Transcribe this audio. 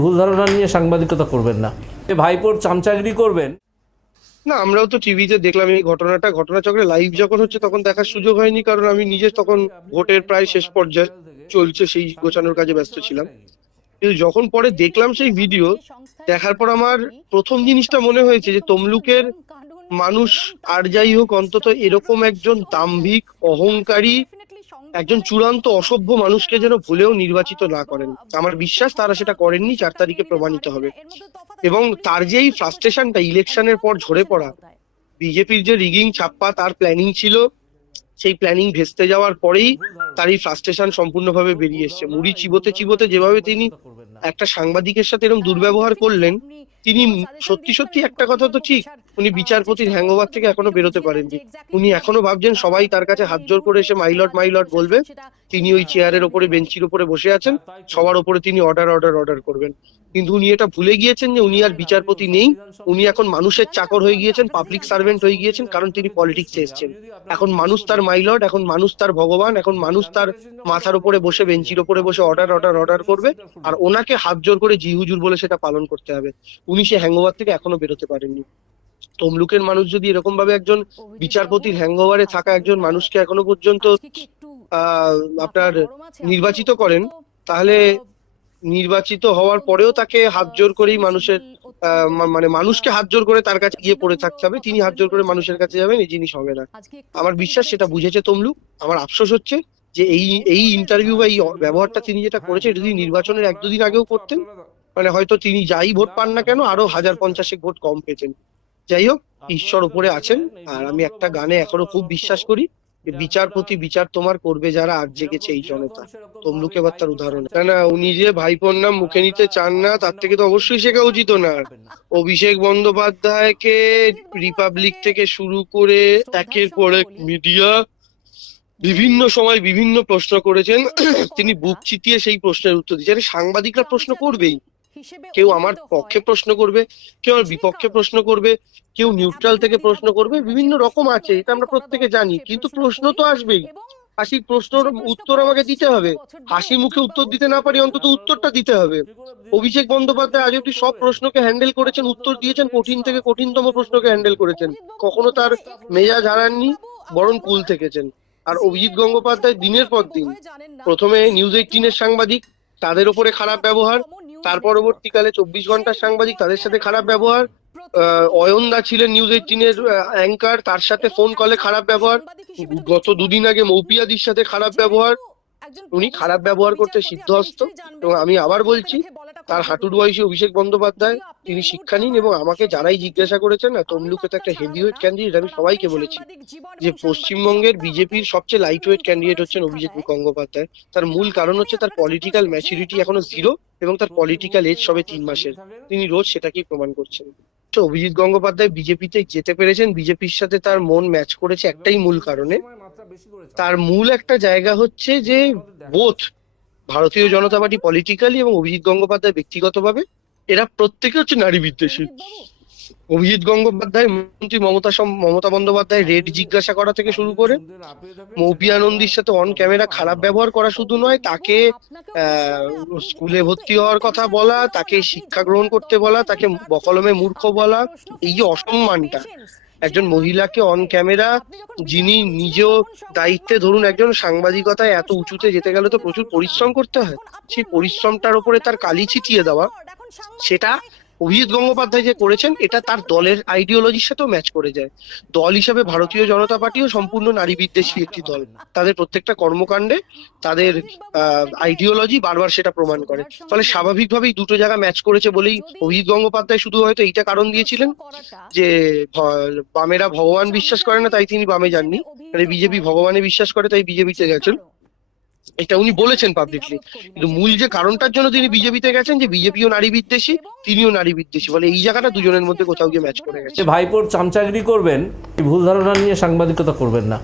ভুল ধারণা নিয়ে সাংবাদিকতা করবেন না। ভাইপোর চামচাগিরি করবেন? না, আমরাও তো টিভিতে দেখলাম এই ঘটনাটা। ঘটনাচক্রে লাইভ যখন হচ্ছে তখন দেখার সুযোগ হয়নি, কারণ আমি নিজে তখন ভোটের প্রায় শেষ পর্যায়ে চলছে, সেই গোছানোর কাজে ব্যস্ত ছিলাম। কিন্তু যখন পরে দেখলাম সেই ভিডিও দেখার পর আমার প্রথম জিনিসটা মনে হয়েছে যে তমলুকের মানুষ আর যাই হোক, অন্তত এরকম একজন দাম্ভিক, অহংকারী একজন চূড়ান্ত অসভ্য মানুষকে যেন ভুলেও নির্বাচিত না করেন। আমার বিশ্বাস তারা সেটা করেননি, চার তারিখে প্রমাণিত হবে। এবং তার যে এই ফ্রাস্ট্রেশনটা ইলেকশনের পর ঝরে পড়া, বিজেপির যে রিগিং ছাপ্পা তার প্ল্যানিং ছিল, সেই প্ল্যানিং ভেস্তে যাওয়ার পরেই তার এই ফ্রাস্ট্রেশন সম্পূর্ণভাবে বেরিয়ে এসছে। মুড়ি চিবোতে চিবোতে যেভাবে তিনি একটা সাংবাদিকের সাথে এরকম দুর্ব্যবহার করলেন তিনি সত্যি সত্যি একটা কথা তো ঠিক উনি বিচারপতির হ্যাংওভার থেকে এখনও বেরোতে পারেননি। উনি এখনও ভাবছেন সবাই তার কাছে হাত জোর করে এসে মাইলট মাইলট বলবে তিনি ওই চেয়ারের ওপরে বেঞ্চির ওপরে বসে আছেন। সবার ওপরে তিনি অর্ডার অর্ডার অর্ডার করবেন। কিন্তু উনি এটা ভুলে গিয়েছেন যে উনি আর বিচারপতি নেই। উনি এখন মানুষের চাকর হয়ে গিয়েছেন পাবলিক সার্ভেন্ট হয়ে গিয়েছেন কারণ তিনি পলিটিক্সে এসেছেন। এখন মানুষ তার মাইলট এখন মানুষ তার ভগবান এখন মানুষ তার মাথার উপরে বসে বেঞ্চির ওপরে বসে অর্ডার অর্ডার অর্ডার করবে। আর ওনাকে হাত জোর করে জি হুজুর বলে সেটা পালন করতে হবে। উনি সে হ্যাংওভার থেকে এখনও বেরোতে পারেননি। তমলুকের মানুষ যদি এরকম ভাবে একজন বিচারপতির হ্যাংওভারে থাকা একজন মানুষকে এখনও পর্যন্ত আপনার নির্বাচিত করেন তাহলে নির্বাচিত হওয়ার পরেও তাকে হাত জোর করেই মানুষের মানে মানুষকে হাত জোর করে তার কাছে গিয়ে পড়ে থাকতে হবে। তিনি হাত জোর করে মানুষের কাছে যাবেন এই জিনিস হবে না। আমার বিশ্বাস সেটা বুঝেছে তমলুক। আমার আফসোস হচ্ছে যে এই এই ইন্টারভিউ বা এই ব্যবহারটা তিনি যেটা করেছে যদি নির্বাচনের এক দুদিন আগেও করতেন মানে হয়তো তিনি যাই ভোট পান না কেন, আরও হাজার পঞ্চাশেক ভোট কম পেতেন যাই হোক, ঈশ্বর উপরে আছেন। আর আমি একটা গানে এখনও খুব বিশ্বাস করি যে বিচারপতি বিচার তোমার করবে যারা আজ জেগেছে এই জনতা। তমলুক এবার তার উদাহরণ। না না, উনি যে ভাইপোর নাম মুখে নিতে চান না, তার থেকে তো অবশ্যই শেখা উচিত না অভিষেক বন্দ্যোপাধ্যায়কে রিপাবলিক থেকে শুরু করে একের পর এক মিডিয়া বিভিন্ন সময় বিভিন্ন প্রশ্ন করেছেন। তিনি বুক চিতিয়ে সেই প্রশ্নের উত্তর দিচ্ছেন আরে সাংবাদিকরা প্রশ্ন করবেই। কেউ আমার পক্ষে প্রশ্ন করবে কেউ আমার বিপক্ষে প্রশ্ন করবে কেউ নিউট্রাল থেকে প্রশ্ন করবে বিভিন্ন রকম আছে এটা আমরা প্রত্যেকে জানি কিন্তু প্রশ্ন তো আসবেই। হাসি প্রশ্নর উত্তর আমাকে দিতে হবে। হাসি মুখে উত্তর দিতে না পারি অন্তত উত্তরটা দিতে হবে। অভিষেক বন্দ্যোপাধ্যায় আজ অব্দি সব প্রশ্নকে হ্যান্ডেল করেছেন উত্তর দিয়েছেন কঠিন থেকে কঠিনতম প্রশ্নকে হ্যান্ডেল করেছেন। কখনো তার মেজাজ হারাননি বরং কুল থেকেছেন। আর অভিজিৎ গঙ্গোপাধ্যায় দিনের পর দিন প্রথমে নিউজ এইটিনের সাংবাদিক তাদের উপরে খারাপ ব্যবহার তার পরবর্তীকালে চব্বিশ ঘণ্টার সাংবাদিক তাদের সাথে খারাপ ব্যবহার। আহ, অয়নদা ছিলেন নিউজ এইটিনের অ্যাঙ্কার তার সাথে ফোন কলে খারাপ ব্যবহার। গত দুদিন আগে মৌপিয়াদির সাথে খারাপ ব্যবহার। উনি খারাপ ব্যবহার করতে সিদ্ধহস্ত। এবং আমি আবার বলছি তার হাঁটুর বয়সী অভিষেক বন্দ্যোপাধ্যায় তিনি শিক্ষা নিন এবং আমাকে যারাই জিজ্ঞাসা করেছেন না তমলুকে তো একটা হেভিওয়েট ক্যান্ডিডেট আমি সবাইকে বলেছি যে পশ্চিমবঙ্গের বিজেপির সবচেয়ে লাইট ওয়েট ক্যান্ডিডেট হচ্ছেন অভিজিৎ গঙ্গোপাধ্যায় তার মূল কারণ হচ্ছে তার পলিটিক্যাল ম্যাচুরিটি এখনও জিরো এবং তার পলিটিক্যাল এজ সবে তিন মাসের। তিনি রোজ সেটাকেই প্রমাণ করছেন। তো অভিজিৎ গঙ্গোপাধ্যায় বিজেপিতে যেতে পেরেছেন বিজেপির সাথে তার মন ম্যাচ করেছে একটাই মূল কারণে। তার মূল একটা জায়গা হচ্ছে যে বোধ ভারতীয় জনতা পার্টি পলিটিক্যালি এবং অভিজিৎ গঙ্গোপাধ্যায় ব্যক্তিগতভাবে, এরা প্রত্যেকে হচ্ছে নারী বিদ্বেষী। অভিজিৎ গঙ্গোপাধ্যায়, মন্ত্রী মমতা মমতা বন্দ্যোপাধ্যায় রেড জিজ্ঞাসা করা থেকে শুরু করে মৌপিয়া নন্দীর সাথে অন ক্যামেরা খারাপ ব্যবহার করা শুধু নয়, তাকে স্কুলে ভর্তি হওয়ার কথা বলা, তাকে শিক্ষা গ্রহণ করতে বলা, তাকে বকলমে মূর্খ বলা, এই যে অসম্মানটা একজন মহিলাকে অন ক্যামেরা যিনি নিজেও দায়িত্বে ধরুন একজন সাংবাদিকতায় এত উঁচুতে যেতে গেলে তো প্রচুর পরিশ্রম করতে হয়। সেই পরিশ্রমটার উপরে তার কালি ছিটিয়ে দেওয়া, সেটা অভিজিৎ গঙ্গোপাধ্যায় যে করেছেন, এটা তার দলের আইডিওলজির সাথেও ম্যাচ করে যায়। দল হিসাবে ভারতীয় জনতা পার্টিও সম্পূর্ণ নারী বিদ্বেষী একটি দল। তাদের প্রত্যেকটা কর্মকাণ্ডে তাদের আইডিওলজি বারবার সেটা প্রমাণ করে। ফলে স্বাভাবিকভাবেই দুটো জায়গা ম্যাচ করেছে বলেই অভিজিৎ গঙ্গোপাধ্যায় শুধু হয়তো এইটা কারণ দিয়েছিলেন যে বামেরা ভগবান বিশ্বাস করে না, তাই তিনি বামে যাননি। মানে বিজেপি ভগবানে বিশ্বাস করে, তাই বিজেপিতে গেছেন। এটা উনি বলেছেন পাবলিকলি কিন্তু মূল যে কারণটার জন্য তিনি বিজেপিতে গেছেন যে বিজেপিও নারী বিদ্বেষী তিনিও নারী বিদ্বেষী। বলে এই জায়গাটা দুজনের মধ্যে কোথাও গিয়ে ম্যাচ করে গেছে। ভাইপোর চামচাগিরি করবেন ভুল ধারণা নিয়ে সাংবাদিকতা করবেন না।